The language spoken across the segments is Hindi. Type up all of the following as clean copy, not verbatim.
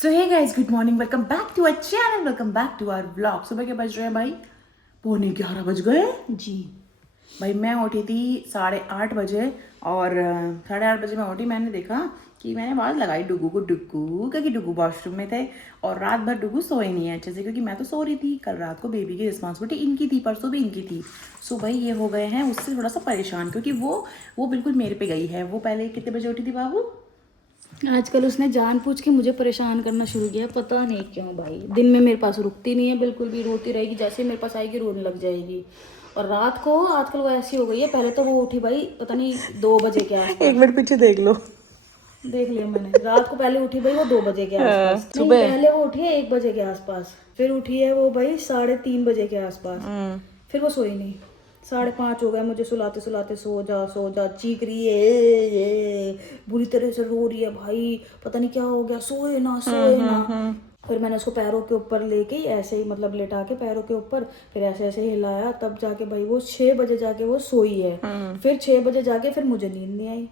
So hey guys, good morning, welcome back to our channel, welcome back to our vlog. सुबह के बज रहे हैं भाई 11:45 बज गए जी। भाई मैं उठी थी 8:30 बजे और 8:30 बजे मैं उठी। मैंने देखा कि मैंने आवाज़ लगाई डुगू को, डुगू क्योंकि डुगू वॉशरूम में थे और रात भर डुगू सोए नहीं है अच्छे से, क्योंकि मैं तो सो रही थी। कल रात को बेबी की रिस्पॉन्सिबिलिटी इनकी थी, परसों भी इनकी थी। सो भाई ये हो गए हैं उससे थोड़ा सा परेशान, क्योंकि वो बिल्कुल मेरे पे गई है। वो पहले कितने बजे उठी थी बाबू? आजकल उसने जानबूझ के मुझे परेशान करना शुरू किया, पता नहीं क्यों भाई। दिन में मेरे पास रुकती नहीं है बिल्कुल भी, रोती रहेगी, जैसे ही मेरे पास आएगी रोने लग जाएगी। और रात को आजकल वो ऐसी हो गई है। पहले तो वो उठी भाई पता नहीं 2 बजे के आसपास। एक मिनट पीछे देख लो। देख लिया मैंने। रात को पहले उठी भाई वो 2 बजे के आसपास। नहीं, सुबह पहले वो उठी है 1 बजे के आसपास, फिर उठी है वो भाई 3:30 बजे के आसपास। फिर वो सोई नहीं। 5:30 हो गए मुझे सुलाते सुलाते, सो जा चीख रही है, बुरी तरह से रो रही है भाई, पता नहीं क्या हो गया, सोए ना सोए ना। फिर मैंने उसको पैरों के ऊपर लेके ऐसे ही मतलब लेटा के पैरों के ऊपर फिर ऐसे ऐसे हिलाया, तब जाके भाई वो 6 बजे जाके वो सोई है। फिर 6 बजे जाके फिर मुझे नींद नहीं आई।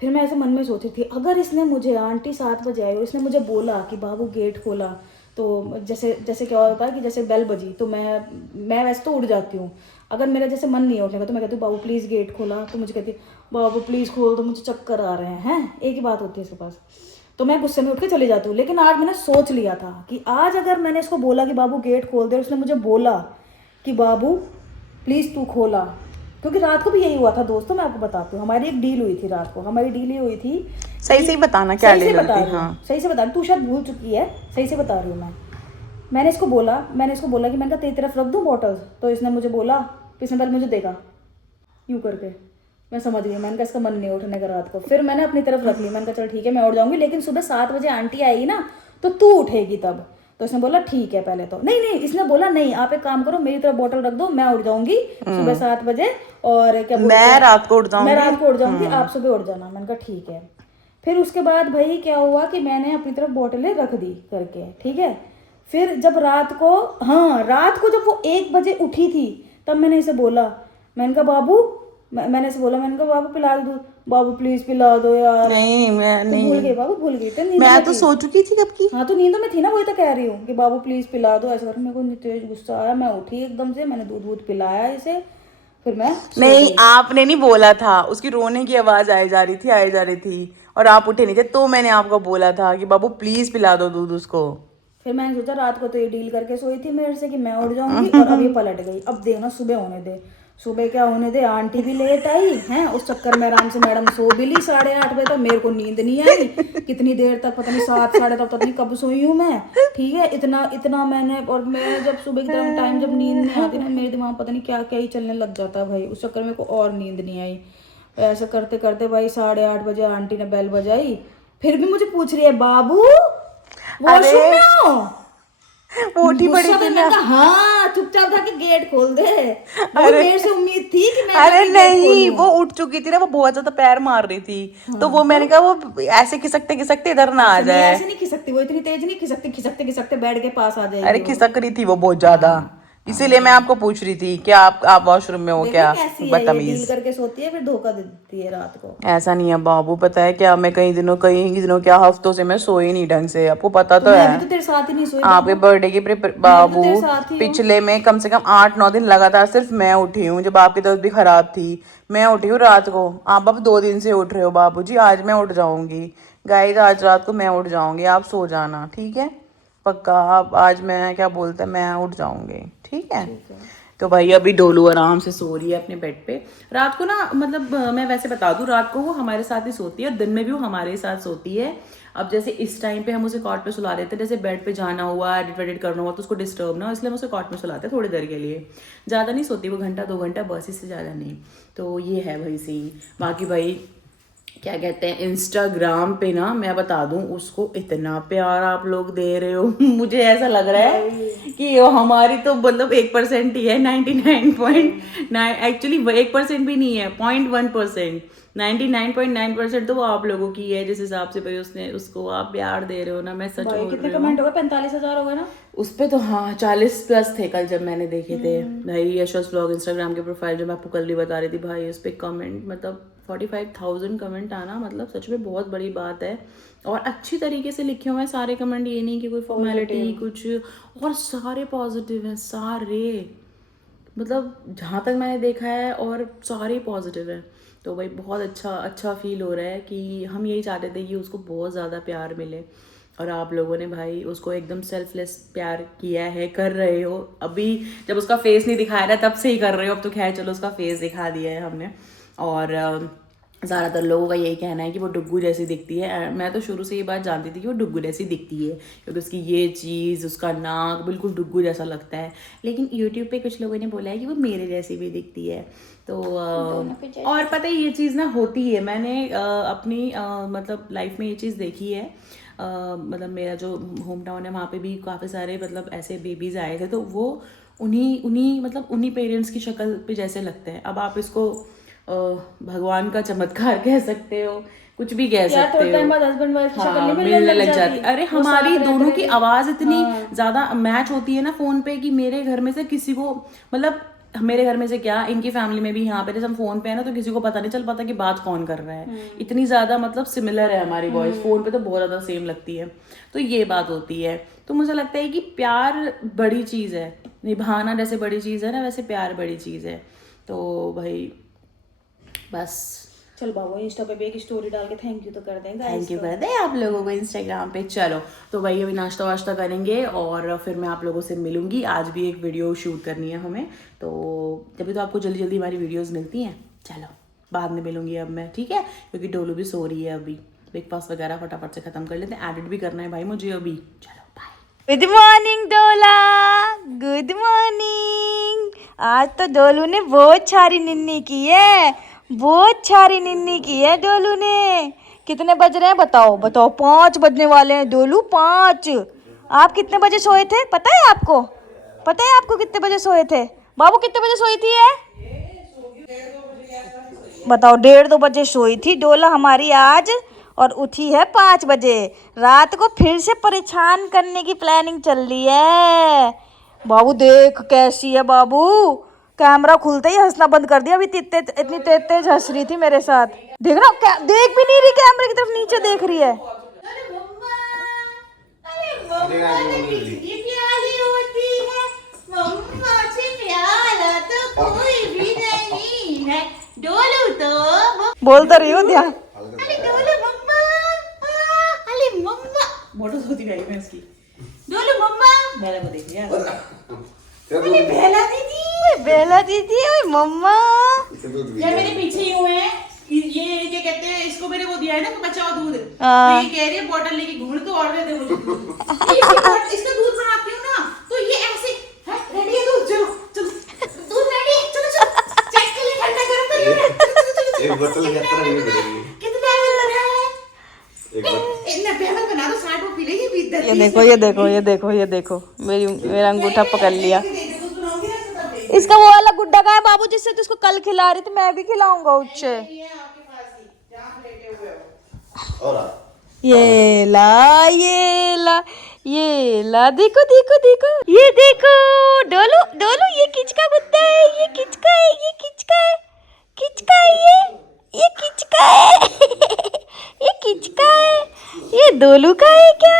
फिर मैं ऐसे मन में सोची थी, अगर इसने मुझे आंटी 7 बजे आई और इसने मुझे बोला कि बाबू गेट खोला, तो जैसे जैसे क्या होता है कि जैसे बेल बजी तो मैं वैसे तो उठ जाती हूँ। अगर मेरा जैसे मन नहीं है उठने का तो मैं कहती हूँ बाबू प्लीज़ गेट खोला, तो मुझे कहती है बाबू प्लीज़ खोल दो, मुझे चक्कर आ रहे हैं। एक ही बात होती है इसके पास। तो मैं गुस्से में उठ के चली जाती हूँ। लेकिन आज मैंने सोच लिया था कि आज अगर मैंने इसको बोला कि बाबू गेट खोल दे और उसने मुझे बोला कि बाबू प्लीज़ तू खोला, क्योंकि रात को भी यही हुआ था दोस्तों। मैं आपको बताती हूँ, हमारी एक डील हुई थी रात को। हमारी डील ये हुई थी, सही से बताना क्या सही से डील बता थी। रही हूँ, हाँ, सही से बता रही हूँ, तू शायद भूल चुकी है, सही से बता रही हूँ मैं। मैंने इसको बोला कि मैंने कहा तेरी तरफ रख दूँ बॉटल, तो इसने मुझे बोला, इसने पहले मुझे देखा यूँ करके। मैं समझ गई, मैंने कहा इसका मन नहीं उठने का रात को। फिर मैंने अपनी तरफ रख ली, मैंने कहा चल ठीक है मैं उठ जाऊंगी, लेकिन सुबह 7 बजे आंटी आएगी ना तो तू उठेगी तब। तो इसने बोला ठीक है पहले तो। नहीं नहीं, इसने बोला नहीं आप एक काम करो, मेरी तरफ बॉटल रख दो, मैं उठ जाऊंगी सुबह 7 बजे। और क्या बोलते मैं हैं, रात को उठ मैं जाऊंगी। रात को उठ जाऊंगी, आप सुबह उठ जाना। मैंने कहा ठीक है। फिर उसके बाद भाई क्या हुआ कि मैंने अपनी तरफ बॉटलें रख दी करके, ठीक है। फिर जब रात को, हाँ रात को जब वो 1 बजे उठी थी तब मैंने इसे बोला, मैंने कहा बाबू, मैंने इसे बोला, मैंने कहा बाबू पिला दो दूध, बाबू प्लीज पिला दो यार। नहीं, मैं तो भूल नहीं, गई बाबू, भूल गई तो नींद मैं में तो थी। सो चुकी थी कब की। हाँ तो नींद में थी ना, वही तो कह रही हूँ कि बाबू प्लीज पिला दो ऐसा करके। मेरे को इतनी तेज गुस्सा आया, मैं उठी एकदम से, मैंने दूध वूध पिलाया इसे, फिर मैं सो नहीं, गई। आपने नहीं बोला था, उसकी रोने की आवाज आई जा रही थी, आई जा रही थी और आप उठे नहीं थे, तो मैंने आपको बोला था कि बाबू प्लीज पिला दो दूध उसको। फिर मैंने सोचा रात को तो ये डील करके सोई थी मेरे से कि मैं उठ जाऊंगी, और अब ये पलट गई। अब देखना सुबह होने दे, सुबह क्या होने दे, आंटी भी लेट आई हैं, उस चक्कर में आराम से मैडम सो भी ली 8:30 बजे तक। मेरे को नींद नहीं आई कितनी देर तक, पता नहीं 7 साढ़े तक, पता नहीं कब सोई हूँ मैं, ठीक है। इतना इतना मैंने, और मैं जब सुबह की तरफ टाइम जब नींद नहीं आती ना, मेरे दिमाग पता नहीं क्या क्या ही चलने लग जाता है भाई। उस चक्कर में को और नींद नहीं आई। ऐसे करते करते भाई 8:30 बजे आंटी ने बेल बजाई, फिर भी मुझे पूछ रही है बाबू अरे वॉशरूम में हो। वो उठी पड़ी गुस्सा थी में ना। मैंने कहा हाँ चुपचाप जाके गेट खोल दे। वो अरे मेरे से उम्मीद थी कि मैं अरे जाके गेट नहीं, खोलूं। वो उठ चुकी थी ना, वो बहुत ज्यादा पैर मार रही थी। तो हाँ वो तो मैंने कहा वो ऐसे खिसकते खिसकते इधर ना आ अच्छा नहीं, जाए। ऐसे नहीं खिसकती वो, इतनी तेज नहीं खिसकती, खिसकते खिसकते बेड के पास आ अरे जाएगी वो। खिसक रही थी वो बहुत ज्यादा, इसीलिए मैं हाँ आपको पूछ रही थी कि आप वॉशरूम में हो देखा क्या। कैसी है ये, डील बदतमीज। करके सोती है फिर धोखा दे देती है रात को। ऐसा नहीं है बाबू, पता है क्या, मैं कई दिनों क्या हफ्तों से मैं सोई नहीं ढंग से, आपको पता तो तो मैं है। भी तो तेरे साथ ही नहीं सोई आपके बाबू, बर्थडे की मैं भी तो बाबू, तेरे साथ ही हूँ। पिछले में कम से कम 8-9 दिन लगातार सिर्फ मैं उठी हूँ, जब आपकी तबीयत भी खराब थी। मैं उठी हूँ रात को, आप अब 2 दिन से उठ रहे हो। बाबू जी आज मैं उठ जाऊंगी, गाइस आज रात को मैं उठ जाऊंगी, आप सो जाना ठीक है। पक्का आप आज, मैं क्या बोलते हैं, मैं उठ जाऊंगी ठीक है। ठीक है। तो भाई अभी डोलू आराम से सो रही है अपने बेड पे। रात को ना मतलब मैं वैसे बता दूं, रात को वो हमारे साथ ही सोती है और दिन में भी वो हमारे ही साथ सोती है। अब जैसे इस टाइम पे हम उसे कॉट पे सुला देते, जैसे बेड पे जाना हुआ, एडिट वेडिट करना हुआ तो उसको डिस्टर्ब ना हो, इसलिए हम उसे कॉट में सुलाते हैं थोड़ी देर के लिए। ज़्यादा नहीं सोती वो, 1-2 घंटा बस, इससे ज़्यादा नहीं। तो ये है भाई सीन। बाकी भाई क्या कहते हैं, इंस्टाग्राम पे ना मैं बता दूं, उसको इतना प्यार आप लोग दे रहे हो मुझे ऐसा लग रहा है कि वो हमारी तो मतलब 1% ही है, 99.9, एक्चुअली 1% भी नहीं है, 0.1%। 99.9% तो वो आप लोगों की है, जिस हिसाब से भाई उसने उसको आप प्यार दे रहे हो ना, मैं सच भाई बोल कितने रही हूँ। कमेंट हो गए? 45,000 हो गए ना? उस पे तो हाँ 40+ थे कल जब मैंने देखे थे भाई। यशोस ब्लॉग इंस्टाग्राम के प्रोफाइल जो मैं आपको कल ही बता रही थी भाई, उस पर कमेंट मतलब 45,000 कमेंट आना मतलब सच में बहुत बड़ी बात है। और अच्छी तरीके से लिखे हुए हैं सारे कमेंट, ये नहीं कि कोई फॉर्मेलिटी कुछ, और सारे पॉजिटिव हैं सारे, मतलब जहाँ तक मैंने देखा है और सारे पॉजिटिव हैं। तो भाई बहुत अच्छा फील हो रहा है कि हम यही चाहते थे कि उसको बहुत ज़्यादा प्यार मिले, और आप लोगों ने भाई उसको एकदम सेल्फलेस प्यार किया है, कर रहे हो। अभी जब उसका फेस नहीं दिखाया था तब से ही कर रहे हो, अब तो खैर चलो उसका फेस दिखा दिया है हमने। और ज़्यादातर लोगों का यही कहना है कि वो डुग्गू जैसी दिखती है। मैं तो शुरू से ये बात जानती थी कि वो डुग्गू जैसी दिखती है, क्योंकि उसकी ये चीज़, उसका नाक बिल्कुल डुग्गू जैसा लगता है। लेकिन यूट्यूब पे कुछ लोगों ने बोला है कि वो मेरे जैसी भी दिखती है। तो और पता है ये चीज़ ना होती है, मैंने अपनी मतलब लाइफ में ये चीज़ देखी है। मतलब मेरा जो होम टाउन है वहाँ पे भी काफ़ी सारे मतलब ऐसे बेबीज़ आए थे, तो वो उन्हीं पेरेंट्स की शक्ल पे जैसे लगते हैं। अब आप इसको भगवान का चमत्कार कह सकते हो, कुछ भी कह सकते हो। टाइम बाद हस्बैंड वाइफ की शक्ल नहीं मिलने लग जाती। अरे हमारी दोनों की आवाज़ इतनी हाँ। ज़्यादा मैच होती है ना फ़ोन पे कि मेरे घर में से किसी को, मतलब मेरे घर में से क्या, इनकी फैमिली में भी यहाँ पे जैसे हम फोन पे है ना तो किसी को पता नहीं चल पाता कि बात कौन कर रहा है। इतनी ज्यादा मतलब सिमिलर है हमारी वॉइस, फोन पे तो बहुत ज्यादा सेम लगती है। तो ये बात होती है। तो मुझे लगता है कि प्यार बड़ी चीज है, निभाना जैसे बड़ी चीज है ना वैसे प्यार बड़ी चीज है। तो भाई बस चल बाबू इंस्टा पे भी एक स्टोरी डाल के थैंक यू तो कर देंगे, थैंक यू कर दें आप लोगों को इंस्टाग्राम पे। चलो तो भाई अभी नाश्ता वाश्ता करेंगे और फिर मैं आप लोगों से मिलूंगी। आज भी एक वीडियो शूट करनी है हमें, तो तभी तो आपको जल्दी जल्दी हमारी वीडियोस मिलती हैं। चलो बाद में मिलूंगी अब मैं, ठीक है, क्योंकि डोलू भी सो रही है अभी। ब्रेकफास्ट वगैरह फटाफट से ख़त्म कर लेते हैं, एडिट भी करना है भाई मुझे अभी। चलो बाय। गुड मॉर्निंग डोला, गुड मॉर्निंग। आज तो डोलू ने बहुत सारी निन्नी की है, बहुत सारी निन्नी की है डोलू ने। कितने बज रहे हैं बताओ बताओ? 5 बजने वाले हैं डोलू, 5। आप कितने बजे सोए थे पता है आपको? पता है आपको कितने बजे सोए थे? बाबू कितने बजे सोई थी है? बताओ 1:30-2 बजे सोई थी डोला हमारी आज, और उठी है 5 बजे। रात को फिर से परेशान करने की प्लानिंग चल रही है। बाबू देख कैसी है बाबू, कैमरा खुलते ही हंसना बंद कर दिया। अभी इतनी तेज तेज हंस रही थी मेरे साथ। देख ना, देख भी नहीं रही कैमरे की तरफ, नीचे देख रही है। बोल तो रही हो ध्यान। फोटो होती भाई मैं इसकी। डोलू मम्मा बेला को देख लिया। अरे बेला दीदी ओए मम्मा, यार मेरे पीछे ही हुए हैं। ये क्या कहते हैं इसको, मैंने वो दिया है ना बचाओ दूध, तो हाँ। ये कह रही है बोतल लेके घूम, तो और दे दे मुझे इसका दूध बनाती हूँ ना तो ये ऐसे है। रेडी है दूध? चलो चलो दूध रेडी है, चलो चलो चेक कर ले ठंडा गरम तो नहीं है। एक बोतल यात्रा नहीं करेगी। कितना एमएल लग रहा है? एक बोतल 90 एमएल बना दो, 60 वो पी लेगी। ये देखो ये देखो ये देखो ये देखो, मेरा अंगूठा पकड़ लिया। इसका वो वाला गुड्डा कहाँ है बाबू, जिससे तो इसको कल खिला रही थी? मैं भी खिलाऊंगा उससे। और ये ला ये ला ये ला, देखो देखो देखो, ये देखो डोलू डोलू, ये किसका गुड्डा है? ये किसका है? ये किसका है? किसका है ये किसका है? ये किसका है? ये डोलू का है क्या?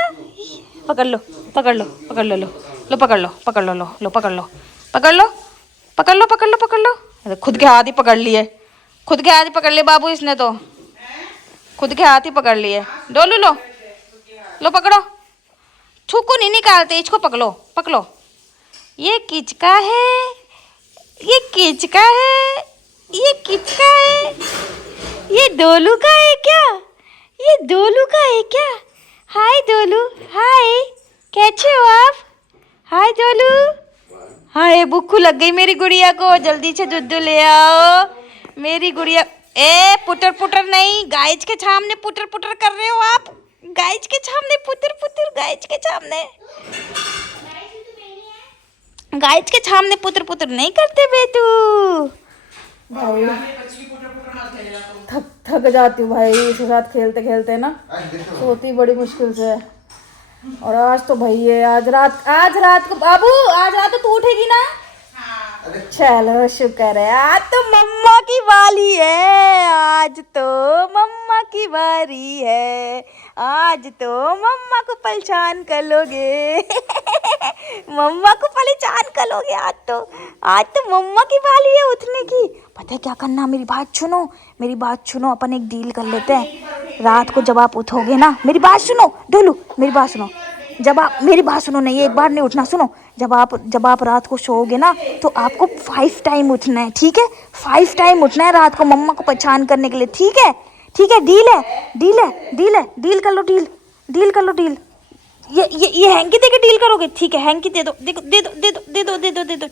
पकड़ लो पकड़ लो पकड़ लो, लो पकड़ लो पकड़ लो, लो पकड़ लो पकड़ लो पकड़ लो पकड़ लो पकड़ लो। अरे खुद के हाथ ही पकड़ लिए, खुद के हाथ ही पकड़ लिए बाबू, इसने तो खुद के हाथ ही पकड़ लिए। डोलू लो लो पकड़ो, छुको नहीं निकालते, इसको पकड़ो पकड़ो। ये किचका है? ये किचका है? ये किचका है? ये डोलू का है क्या? ये डोलू का है क्या? हाय डोलू, हाय, कैसे हो आप? हाय डोलू, हाय। भूख लग गई मेरी गुड़िया को, जल्दी से दूध ले आओ मेरी गुड़िया। ए पुटर पुटर नहीं, गाइज के सामने पुटर पुटर कर रहे हो आप? गाइज के सामने पुटर पुटर, गाइज के सामने, गाइज के सामने पुतर पुतर नहीं करते बेटू। थक जाती हूँ भाई इसके साथ खेलते खेलते ना, सोती बड़ी मुश्किल से है। और आज तो भाई है, आज रात को बाबू, आज रात तो तू उठेगी ना? चलो शुक्र है, आज तो मम्मा की बारी है, आज तो मम्मा की बारी है, आज तो मम्मा को पहचान कर लोगे मम्मा को पहचान कर लोगे आज तो मम्मा की बारी है उठने की। पता है क्या करना, मेरी बात सुनो, अपन एक डील कर लेते हैं। रात को जब आप उठोगे ना, मेरी बात सुनो डोलू, मेरी बात सुनो, जब आप मेरी बात सुनो, नहीं एक बार नहीं उठना, सुनो, जब आप रात को सोओगे ना तो आपको 5 टाइम उठना है, ठीक है? 5 टाइम उठना है रात को मम्मा को पहचान करने के लिए, ठीक है? डील कर लो डील। ये हैंकी दे के डील करोगे, ठीक है? हैंकी दे दो,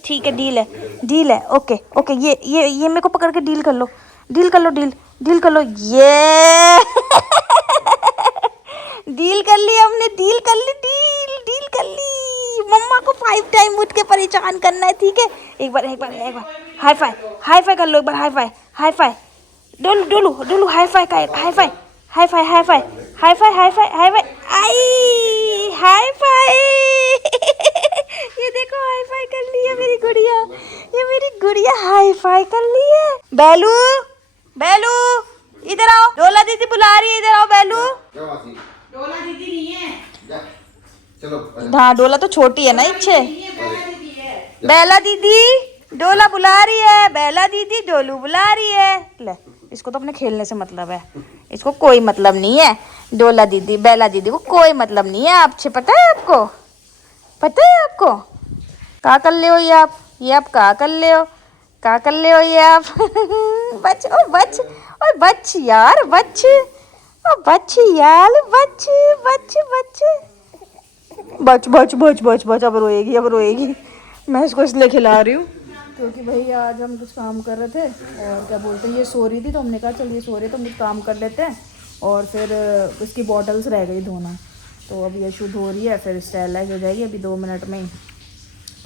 ठीक है? डील है, ओके। ये मेरे को पकड़ के डील कर लो, ये डील कर ली हमने, डील कर ली। मम्मा को 5 टाइम उठ के परेशान करना है, ठीक है? एक बार हाई फाई कर लो, एक बार हाई फाई डोलू हाई फाई आई हाई फाई ये देखो हाई फाई कर ली है मेरी गुड़िया, हाई फाई कर ली है। बेलू इधर आओ, डोला दीदी बुला रही है, इधर आओ बेलू। डोला दीदी नहीं है, चलो हाँ डोला तो छोटी है ना, इच्छे बेला दीदी डोला बुला रही है, बेला दीदी डोलू बुला रही है। ले, इसको तो अपने खेलने से मतलब है, इसको कोई मतलब नहीं है। डोला दीदी बेला दीदी को कोई मतलब नहीं है आपसे, पता है आपको? क्या कर ले हो ये आप क्या कर ले हो ये आप बच यार अब रोएगी। मैं इसको इसलिए खिला रही हूँ क्योंकि भाई आज हम कुछ काम कर रहे थे और क्या बोलते हैं, ये सो रही थी तो हमने कहा चल ये सो रही तो हम कुछ काम कर लेते हैं। और फिर उसकी बॉटल्स रह गई धोना, तो अब ये शुद्ध हो रही है, फिर स्टेलाइज हो जाएगी अभी 2 मिनट में ही।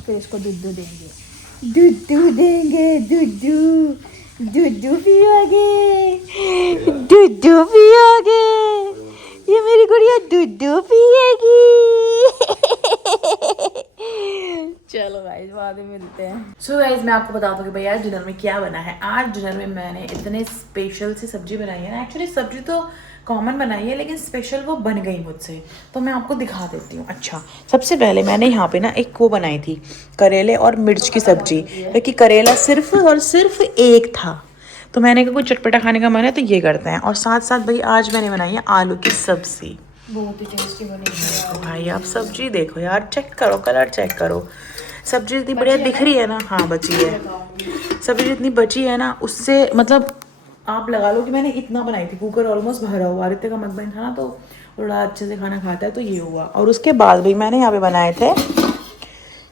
फिर इसको दूध देंगे, दूध पियोगे, ये मेरी गुड़िया दूध पिएगी। चलो गाइस बाद में मिलते हैं। सो गाइस मैं आपको बता दूं कि भैया डिनर में क्या बना है। आज डिनर में मैंने इतने स्पेशल सी सब्जी बनाई है ना, एक्चुअली सब्जी तो कॉमन बनाई है लेकिन स्पेशल वो बन गई मुझसे, तो मैं आपको दिखा देती हूँ। अच्छा, सबसे पहले मैंने यहाँ पे ना एक वो बनाई थी करेले और मिर्च की सब्जी, क्योंकि करेला सिर्फ और सिर्फ एक था, तो मैंने कहा कुछ चटपटा खाने का मन है तो ये करते हैं। और साथ साथ भाई आज मैंने बनाई है आलू की सब्जी, बहुत ही टेस्टी बनी है भाई। आप सब्जी देखो यार, चेक करो, कलर चेक करो, सब्जी इतनी बढ़िया दिख रही है ना। हाँ बची है सब्जी, जितनी बची है ना उससे मतलब आप लगा लो कि मैंने इतना बनाई थी, कुकर ऑलमोस्ट भरा हुआ। रित्ते का मकबन था ना तो थोड़ा अच्छे से खाना खाता है तो ये हुआ। और उसके बाद भाई मैंने यहाँ पे बनाए थे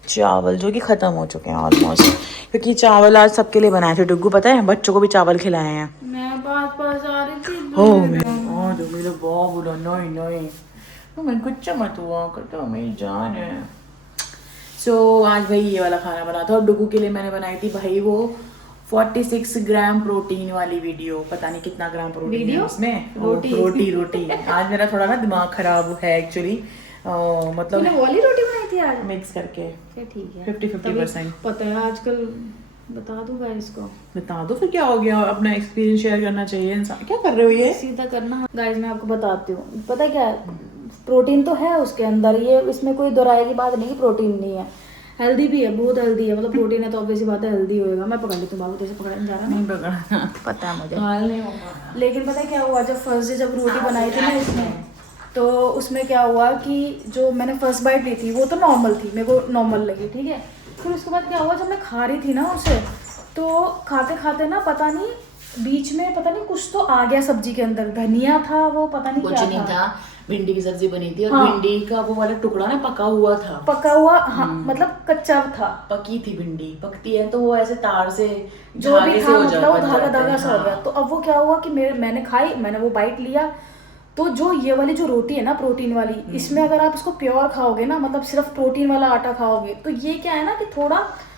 चावल, जो कि ख़त्म हो चुके हैं ऑलमोस्ट, क्योंकि चावल आज सबके लिए बनाए थे। डुग्गू पता है बच्चों को भी चावल खिलाए हैं। मैं पास आ रही थी तो मेरे बाबू नहीं तो मैं कुछ मत हुआ करता मेरी जान है। सो आज भाई ये वाला खाना बना था और डुगू के लिए मैंने बनाई थी भाई वो 46 ग्राम प्रोटीन वाली वीडियो। पता नहीं कितना ग्राम प्रोटीन है उसमें। रोटी आज मेरा थोड़ा ना दिमाग खराब है एक्चुअली, मतलब वाली रोटी बनाई थी आज मिक्स करके। ठीक है 50-50%। पता है आजकल बता दूंगा इसको, बता दो फिर क्या हो गया, अपना एक्सपीरियंस शेयर करना चाहिए इंसान। क्या कर रहे हो ये? सीधा करना गाइस, मैं आपको बताती हूँ। पता क्या है, प्रोटीन तो है उसके अंदर, ये इसमें कोई दोहराए की बात नहीं कि प्रोटीन नहीं है। हेल्दी भी है, बहुत हेल्दी है, मतलब प्रोटीन है तो ऑब्वियस बात है हेल्दी होएगा। मैं पकड़ लेती हूँ बाबू, जैसे पकड़ने जा रहा नहीं पकड़ा, पता है मुझे। नहीं होगा। लेकिन पता है क्या हुआ, जब फर्स्ट डे जब रोटी बनाई थी ना इसमें, तो उसमें क्या हुआ कि जो मैंने फर्स्ट बाइट ली थी वो तो नॉर्मल थी, मेरे को नॉर्मल लगी, ठीक है। फिर उसके बाद क्या हुआ, जब मैं खा रही थी ना उसे, तो खाते खाते ना पता नहीं बीच में पता नहीं कुछ तो आ गया सब्जी के अंदर, धनिया था वो, पता नहीं कुछ क्या नहीं था। भिंडी की सब्जी बनी थी और हाँ। भिंडी का वो वाला टुकड़ा ना पका हुआ था, पका हुआ, हाँ मतलब कच्चा था। पकी थी भिंडी, पकती है तो वो ऐसे तार से जो भी था हो मतलब वो बन धागा जाते धागा हैं। सा हो गया। तो अब वो क्या हुआ कि मैंने खाई, मैंने वो बाइट लिया, तो जो ये वाली जो रोटी है ना प्रोटीन वाली, इसमें अगर आप इसको प्योर खाओगे ना, मतलब सिर्फ प्रोटीन वाला आटा खाओगे, तो ये क्या है ना कि थोड़ा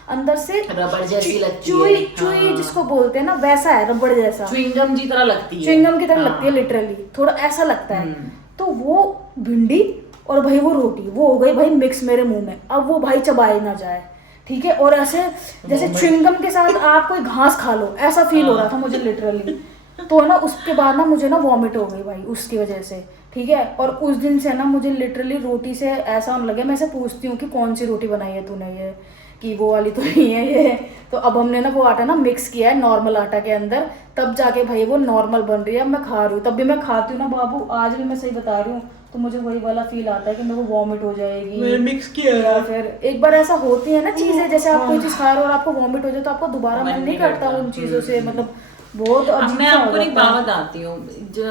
अंदर से रबड़ जैसी लगती चुई है, चुई जिसको बोलते हैं ना, वैसा है, रबड़ जैसा, च्युइंगम की तरह लगती है, च्युइंगम की तरह लगती है लिटरली, थोड़ा ऐसा लगता है। तो वो भिंडी और भाई वो रोटी, वो हो गई भाई मिक्स मेरे मुंह में, अब वो भाई चबाई ना जाए, ठीक है। और ऐसे जैसे च्युइंगम के साथ आप कोई घास खा लो, ऐसा फील हो रहा था मुझे लिटरली। तो ना उसके बाद ना मुझे ना वॉमिट हो गई भाई उसकी वजह से, ठीक है। और उस दिन से ना मुझे लिटरली रोटी से ऐसा होने लगा, मैं ऐसे पूछती हूँ कि कौन सी रोटी बनाई है तूने, ये कि वो वाली तो नहीं है ये। तो अब हमने ना वो आटा ना मिक्स किया है नॉर्मल आटा के अंदर, तब जाके भाई वो नॉर्मल बन रही है। अब मैं खा रही हूँ, तब भी मैं खाती हूँ ना बाबू, आज भी मैं सही बता रही हूँ, तो मुझे वही वाला फील आता है कि मेरे को वॉमिट हो जाएगी, मिक्स किया या फिर एक बार ऐसा होती है ना चीजें, जैसे आप कोई चीज खा रहे हो और आपको वॉमिट हो जाए तो आपको दोबारा मन नहीं करता उन चीजों से, मतलब बहुत अब अजीब मैं सा हो आपको एक जाता है। बात बताती हूँ,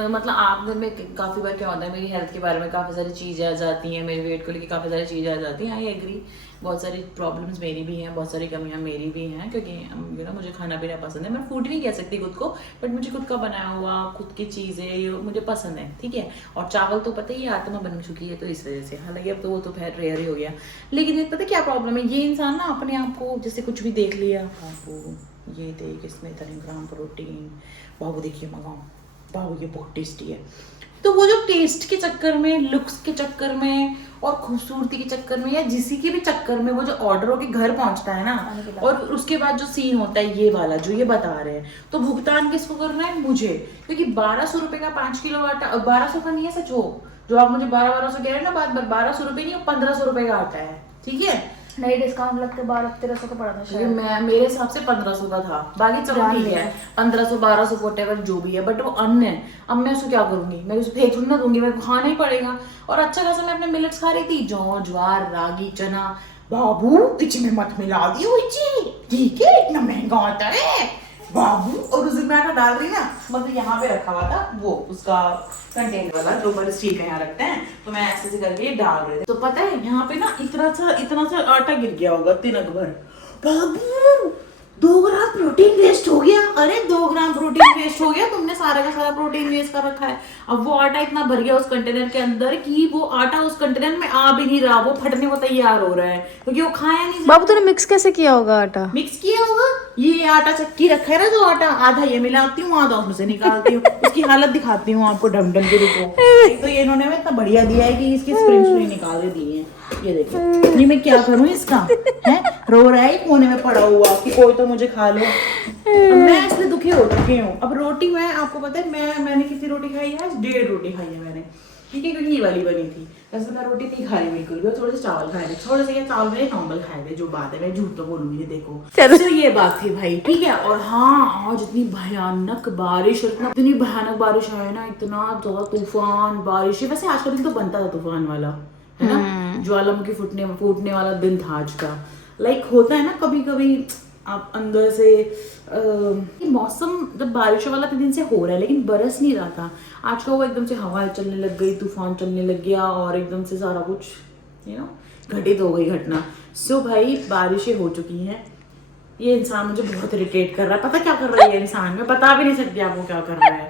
मतलब आप घर में काफी बार क्या होता है, मेरी हेल्थ के बारे में काफी सारी चीजें आ जाती हैं, मेरे वेट को लेकर काफी सारी चीजें आ जाती हैं, आई एग्री, बहुत सारी प्रॉब्लम्स मेरी भी हैं, बहुत सारी कमियां मेरी भी हैं, क्योंकि मुझे खाना पीना पसंद है, मैं फूड नहीं कह सकती खुद को, बट मुझे खुद का बनाया हुआ खुद की चीज़ें मुझे पसंद है, ठीक है। और चावल तो पता ही आत्मा बन चुकी है, तो इस वजह से, हालांकि अब तो वो तो खैर रेयर ही हो गया, लेकिन पता क्या प्रॉब्लम है, ये इंसान ना अपने आप को जैसे कुछ भी देख लिया, बाबू ये देख इसमें इतने ग्राम प्रोटीन, बाबू देखिए मंगाओ, बाबू ये बहुत टेस्टी है, तो वो जो टेस्ट के चक्कर में, लुक्स के चक्कर में और खूबसूरती के चक्कर में या किसी के भी चक्कर में वो जो ऑर्डर होके घर पहुंचता है ना, और उसके बाद जो सीन होता है ये वाला जो ये बता रहे हैं, तो भुगतान किसको करना है, मुझे, क्योंकि 1200 रुपए का 5 किलो आटा, 1200 का नहीं है सच, हो जो आप मुझे 1200 कह रहे हैं ना, बात 1200 रुपए नहीं, 1500 रुपए का आटा है, ठीक है। नहीं डिस्काउंट लग के 1200-1300 का पड़ा था शायद, मैं मेरे हिसाब से 1500 का था, बाकी चलो ठीक है 1500 1200 वोटेवर जो भी है, बट वो अन्न है, अब मैं उसको क्या करूंगी, मैं उसे फेंक थोड़ी ना दूंगी, मेरे को खाना ही पड़ेगा। और अच्छा खासा मैं अपने मिलेट्स खा रही थी, जौ ज्वार रागी चना, बाबू इसमें मत मिला दियो ठीक है, इतना महंगा आता है बाबू। और उस दिन मैं आटा डाल रही ना, मतलब यहाँ पे रखा हुआ था वो उसका कंटेनर वाला जो बड़े स्टील का यहाँ रखते हैं, तो मैं ऐसे से करके ये डाल रहे थे, तो पता है यहाँ पे ना इतना सा आटा गिर गया होगा तिनक भर, बाबू 2 ग्राम प्रोटीन वेस्ट हो गया। अरे 2 ग्राम प्रोटीन वेस्ट हो गया, तुमने सारा का सारा प्रोटीन वेस्ट कर रखा है। अब वो आटा इतना भर गया उस कंटेनर के अंदर कि वो आटा उस कंटेनर में आ भी नहीं रहा, वो फटने को तैयार हो रहा है, क्योंकि वो खाया नहीं। बाबू तूने मिक्स कैसे किया होगा आटा? मिक्स किया होगा, ये आटा चक्की रखा है ना जो आटा, आधा ये मिलाती हूँ आधा उसमें से निकालती हूँ, उसकी हालत दिखाती हूँ आपको ढमढम के रूप में। तो ये इन्होंने इतना बढ़िया दिया है कि इसकी स्प्रिंग्स भी निकाल के दिए हैं, ये देखो। ये मैं क्या करूँ इसका, है रो रहा है कोने में पड़ा हुआ कि कोई तो मुझे खा लो। मैं इसलिए दुखी हो चुकी हूँ। अब रोटी मैं आपको पता है मैंने कितनी रोटी खाई है, 1.5 रोटी खाई है मैंने, ठीक है, क्योंकि ये वाली बनी थी। वैसे मैं रोटी नहीं खा रही बिल्कुल भी, थोड़े से चावल खाए थे, थोड़े से क्या चावल मेरे नॉर्मल खाए थे, जो बात है मैं झूठ तो बोलूंगी नहीं, देखो तो ये बात थी भाई, ठीक है। और हाँ आज इतनी भयानक बारिश, और इतनी भयानक बारिश है ना, इतना ज्यादा तूफान बारिश है। वैसे आज का दिन तो बनता था तूफान वाला, है ना, ज्वालामुखी फूटने वाला दिन था आज का। लाइक होता है ना कभी कभी आप अंदर से मौसम जब बारिशों वाला दिन से हो रहा है लेकिन बरस नहीं रहा था, आज का वो एकदम से हवा चलने लग गई, तूफान चलने लग गया, और एकदम से सारा कुछ घटित हो गई घटना। सो भाई बारिशें हो चुकी हैं, ये इंसान मुझे बहुत इरिटेट कर रहा है, पता क्या कर रहा है ये इंसान, मैं बता भी नहीं सकती आपको क्या कर रहा है,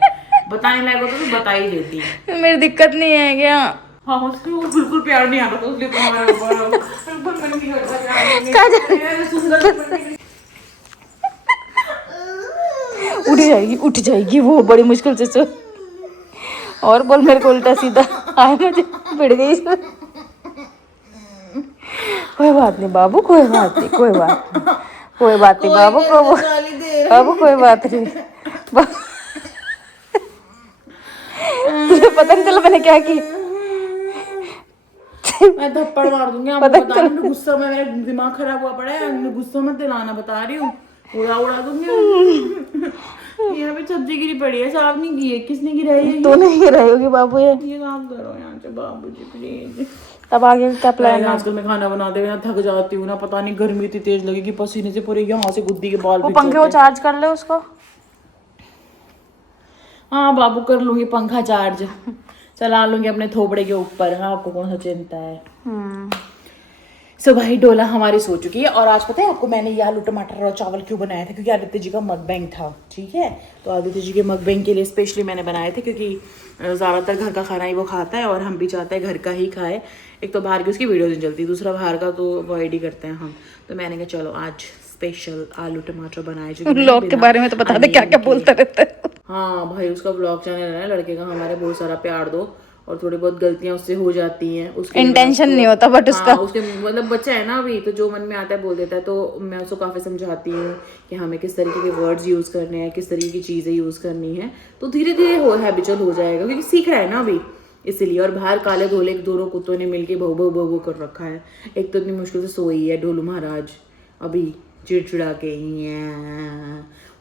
बताने लायक होता तो बता ही देती। मेरी दिक्कत नहीं है क्या? हाँ उसको बिल्कुल प्यार नहीं आता, तो इसलिए तुम्हारे ऊपर बिल्कुल मन नहीं करता। उठ जाएगी वो बड़ी मुश्किल से सो। और बोल, मेरे को उल्टा सीधा आए, मुझे बिड़ गई। कोई बात नहीं बाबू, कोई बात नहीं, कोई बात नहीं बाबू, कोई बात नहीं। तुझे पता नहीं चला मैंने क्या की? मैं थप्पड़ मार दूंगी आपको, बता रही हूँ, गुस्सा में मेरा दिमाग खराब हुआ पड़ा है, मैं गुस्सा में दिलाना बता रही हूँ, उड़ा दूंगी। यहाँ पे सब्जी गिरी पड़ी है, साफ नहीं की है, किसने गिराई है? तो नहीं गिराई होगी बाबू, ये साफ करो यहाँ से बाबूजी प्लीज। तब आगे क्या प्लान है? आजकल मैं खाना बनाते हुए ना थक जाती हूँ ना, पता नहीं गर्मी इतनी तेज लगेगी, पसीने से पूरे यहाँ से गुद्दी के बाल वो पंखे को चार्ज कर ले उसको। हाँ बाबू कर लूंगी पंखा चार्ज, चला लूंगी अपने थोपड़े के ऊपर। हाँ आपको कौन सा चिंता है। सो भाई डोला हमारी सो चुकी है। और आज पता है आपको मैंने ये आलू टमाटर और चावल क्यों बनाया था, क्योंकि आदित्य जी का मकबैंग था, ठीक है। तो आदित्य जी के मकबैंग के लिए स्पेशली मैंने बनाए थे, क्योंकि ज़्यादातर घर का खाना ही वो खाता है और हम भी चाहते हैं घर का ही खाए। एक तो बाहर की उसकी वीडियो नहीं चलती, दूसरा बाहर का तो अवॉइड ही करते हैं हम। तो मैंने कहा चलो आज स्पेशल आलू टमाटर बनाए जो ब्लॉग के बारे में तो बता दे, क्या क्या बोलता रहता है। हाँ भाई उसका ब्लॉग चैनल है लड़के का, हमारे बहुत सारा प्यार दो। और थोड़ी बहुत गलतियां उससे हो जाती हैं, उसके इंटेंशन नहीं होता बट उसका, हाँ, उसके मतलब बच्चा है ना अभी, तो जो मन में आता है बोल देता है। तो मैं उसको काफ़ी समझाती हूँ कि हमें किस तरीके के वर्ड्स यूज़ करने हैं, किस तरीके की चीज़ें यूज़ करनी है। तो धीरे धीरे हो हैबिचुअल हो जाएगा, क्योंकि सीख रहा है ना अभी, इसलिए। और बाहर काले धोले दोनों कुत्तों ने मिलके भौ भौ भौ भौ कर रखा है। एक तो इतनी मुश्किल से सोई है डोलू महाराज अभी चिड़चिड़ा के।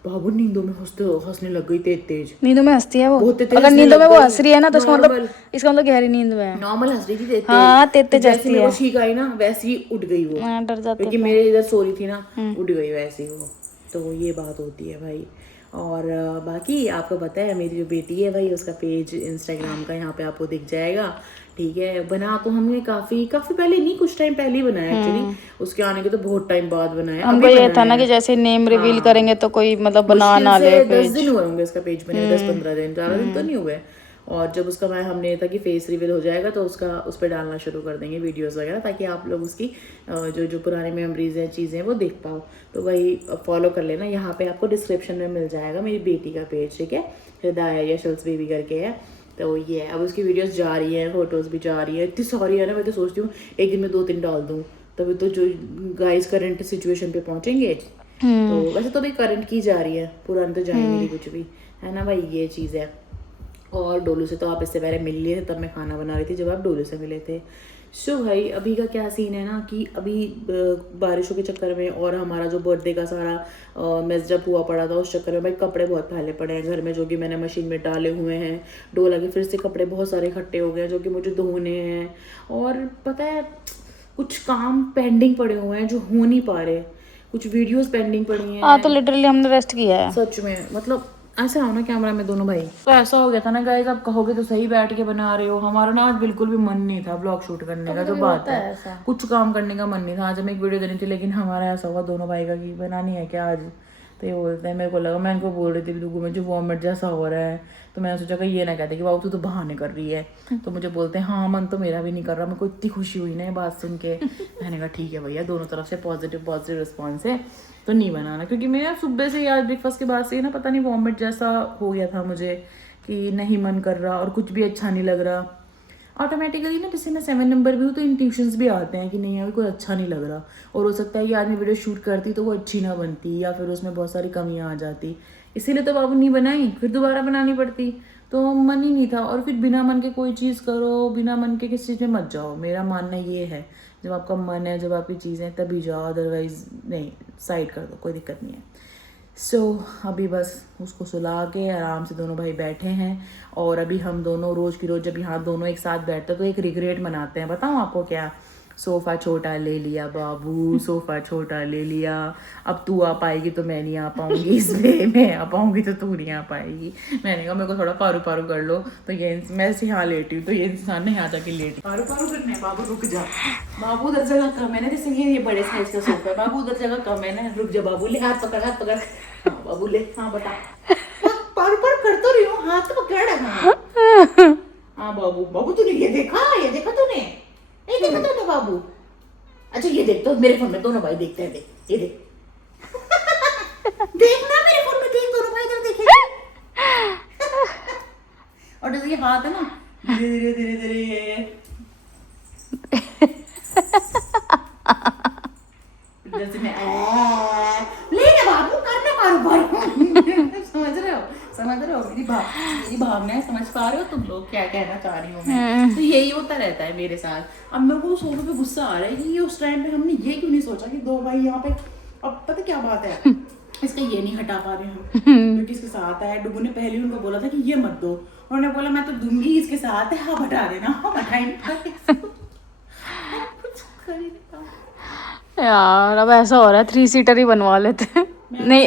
बाबू नींदों में हंसने लग गई तेज। नींदों में हंसती है वो, बहुत तेज अगर हंसने नींदों में लग वो गई। हंस रही है ना तो इसका मतलब Normal। गहरी नींद में है। नॉर्मल हंस रही थी तेज। हाँ, तेज जैसे हंसती मेरे है। को छींक आई ना वैसे ही उठ गई वो, हाँ, डर जाती क्योंकि मेरे इधर सो रही थी ना, उठ गई वैसे ही वो। तो ये बात होती है भाई। और बाकी आपको पता है मेरी जो बेटी है भाई, उसका पेज इंस्टाग्राम का यहाँ पे आपको दिख जाएगा, ठीक है। बना तो हमने काफी पहले नहीं, कुछ टाइम पहले ही बनाया एक्चुअली। उसके आने के तो बहुत टाइम बाद बनाया। हमको ये था ना कि जैसे नेम रिवील करेंगे तो कोई मतलब बना ना ले। 10 दिन हुए होंगे इसका पेज बने, 10-15 दिन, 4 दिन तो नहीं हुए। और जब उसका मैं हमने था कि फेस रिवील हो जाएगा तो उसका उस पर डालना शुरू कर देंगे वीडियोस वगैरह, ताकि आप लोग उसकी जो पुरानी मेमोरीज हैं, चीज़ें हैं वो देख पाओ। तो वही फॉलो कर लेना, यहाँ पे आपको डिस्क्रिप्शन में मिल जाएगा मेरी बेटी का पेज, ठीक है। हृदय यशल्स बेबी करके है। तो ये है, अब उसकी वीडियोस जा रही हैं, फोटोज़ भी जा रही है, इतनी सारी है ना। मैं तो सोचती हूँ एक दिन में 2-3 डाल दूँ, तभी तो जो गाइस करंट सिचुएशन पे पहुँचेंगे। तो वैसे तो अभी करंट की जा रही है, पुरानी तो जाएंगे नहीं कुछ भी, है ना भाई, ये चीज़ है। और डोलू से तो आप इससे पहले मिल लिए थे, तब मैं खाना बना रही थी जब आप डोलू से मिले थे। सो भाई अभी का क्या सीन है ना कि अभी बारिशों के चक्कर में और हमारा जो बर्थडे का सारा मेजअप हुआ पड़ा था, उस चक्कर में भाई कपड़े बहुत फैले पड़े हैं घर में, जो कि मैंने मशीन में डाले हुए हैं। डोला के फिर से कपड़े बहुत सारे इकट्ठे हो गए हैं जो कि मुझे धोने हैं। और पता है कुछ काम पेंडिंग पड़े हुए हैं जो हो नहीं पा रहे, कुछ वीडियोस पेंडिंग पड़ी हैं। हाँ, तो लिटरली हमने रेस्ट किया है सच में, मतलब ऐसा हो ना कैमरा में दोनों भाई, तो ऐसा हो गया था ना गाइस, आप कहोगे तो सही बैठ के बना रहे हो। हमारा ना आज बिल्कुल भी मन नहीं था ब्लॉग शूट करने का, जो बात है कुछ काम करने का मन नहीं था। आज हमें एक वीडियो देनी थी, लेकिन हमारा ऐसा हुआ दोनों भाई का कि बनानी है क्या आज। तो ये बोलते हैं, मेरे को लगा, मैं इनको बोल रही थी दुगु में जो वॉमिट जैसा हो रहा है, तो मैंने सोचा कि ये ना कहते कि बाबू तू तो बहाने कर रही है। तो मुझे बोलते हैं हाँ मन तो मेरा भी नहीं कर रहा। मेरे को इतनी खुशी हुई ना ये बात सुन के। मैंने कहा ठीक है भैया, दोनों तरफ से पॉजिटिव रिस्पॉन्स है तो नहीं बनाना। क्योंकि मैं सुबह से आज ब्रेकफास्ट के बाद से ना पता नहीं वॉमिट जैसा हो गया था मुझे, कि नहीं मन कर रहा और कुछ भी अच्छा नहीं लग रहा। ऑटोमेटिकली ना जैसे मैं 7 नंबर भी हूँ तो इंट्यूशंस भी आते हैं कि नहीं अभी कोई अच्छा नहीं लग रहा। और हो सकता है कि आज मैं वीडियो शूट करती तो वो अच्छी ना बनती, या फिर उसमें बहुत सारी कमियाँ आ जाती। इसीलिए तो बाबू नहीं बनाई, फिर दोबारा बनानी पड़ती। तो मन ही नहीं था। और फिर बिना मन के कोई चीज़ करो, बिना मन के किसी चीज़ में मत जाओ। मेरा मानना ये है, जब आपका मन है, जब आपकी चीज़ें, तभी जाओ, अदरवाइज नहीं, साइड कर दो, कोई दिक्कत नहीं है। सो अभी बस उसको सुला के आराम से दोनों भाई बैठे हैं। और अभी हम दोनों रोज़ की रोज़ जब यहाँ दोनों एक साथ बैठते हैं तो एक रिग्रेट मनाते हैं। बताऊँ आपको क्या? सोफ़ा छोटा ले लिया बाबू, सोफ़ा छोटा ले लिया, अब तू आ पाएगी तो मैं नहीं आ पाऊंगी इसमें, मैं आ पाऊंगी तो तू नहीं आ पाएगी। मैंने कहा मेरे को थोड़ा पारू पारू कर लो। तो ये मैं से यहाँ लेटी हूँ, तो ये इंसान ने यहाँ जाके लेटी। पारू पारू करने है बाबू, रुक जा बाबू, उधर जगह कम है ना, जैसे ये बड़े साइज का सोफा है बाबू, उधर जगह कम है ना, रुक जा बाबू, ले हाथ पकड़, हाथ पकड़। हाँ बाबू ले, हाँ बता, पारू पारू कर तो रही हूँ, हाथ तो पकड़। हाँ बाबू, बाबू तूने ये देखा तूने, नहीं देखा तूने बाबू? अच्छा ये देख, तो मेरे फोन में दोनों भाई देखते हैं, देख ये देख। देखना मेरे फोन में, देख दोनों भाई इधर देखेंगे। और जैसे ये हाथ है ना, धीरे धीरे धीरे जैसे मैं ले ना बाबू, करना पारू पारू। समझ रहे हो मेरी भावनाएं, समझ पा रहे हो तुम लोग क्या कहना चाह रही हूँ मैं? तो यही होता रहता है मेरे साथ। अब मेरे को सोफे पे गुस्सा आ रहा है कि ये उस टाइम पे हमने ये क्यों नहीं सोचा कि दो भाई यहाँ पे। अब पता क्या बात है, इसका ये नहीं हटा पा रहे हम, क्योंकि इसके साथ है। डुबू ने पहले उनको बोला था कि ये मत दो, उन्होंने बोला मैं तो दूंगी, इसके साथ है, हाँ हटा देना, हाँ हटाएंगे। यार। अब ऐसा हो रहा है 3 सीटर ही बनवा लेते हैं, नहीं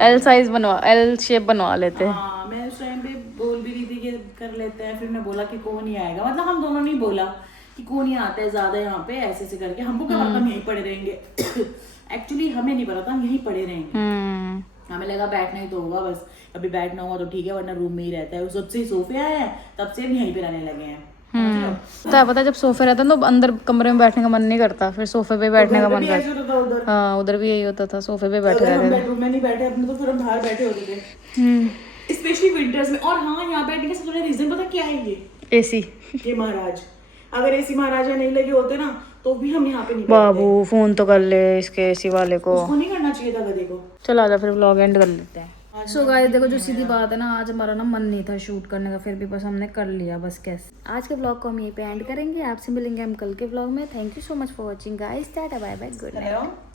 एल साइज बनवा, एल शेप बनवा लेते हैं। हाँ मैं उस टाइम पे बोल भी रही थी कि कर लेते हैं, फिर मैं बोला कि कौन नहीं आएगा, मतलब हम दोनों ने बोला कि कौन ही आता है ज्यादा यहाँ पे ऐसे ऐसे करके, हमको क्या पता हम यहीं पड़े रहेंगे। एक्चुअली हमें नहीं पता था हम यहीं पड़े रहेंगे, हमें लगा बैठना ही तो होगा बस, अभी बैठना होगा तो ठीक है वरना रूम में ही रहता है। जब से सोफे आए हैं तब से हम यहीं पे रहने लगे हैं। पता है जब सोफे रहता है तो अंदर कमरे में बैठने का मन नहीं करता, फिर सोफे पे बैठने का मन करता। उधर हाँ उधर भी यही होता था, सोफे पे बैठे अगर हम रहते थे। बेडरूम में नहीं बैठे अपने तो फिर हम बाहर बैठे होते थे, स्पेशली विंटर्स में। और हाँ, यहाँ बैठने का सबसे बड़ा रीजन पता क्या है? एसी। ये महाराज, अगर एसी महाराजा नहीं लगे होते ना तो भी हम यहाँ पे नहीं बाबू फोन तो कर ले इसके एसी वाले को। उसको नहीं करना चाहिए था गधे को। चलो आजा फिर व्लॉग एंड कर लेते हैं। सो गाइस देखो, जो सीधी बात है ना, आज हमारा ना मन नहीं था शूट करने का, फिर भी बस हमने कर लिया बस। कैसे आज के ब्लॉग को हम यहीं पे एंड करेंगे, आपसे मिलेंगे हम कल के ब्लॉग में। Thank you so much for watching guys, tata bye bye, good night.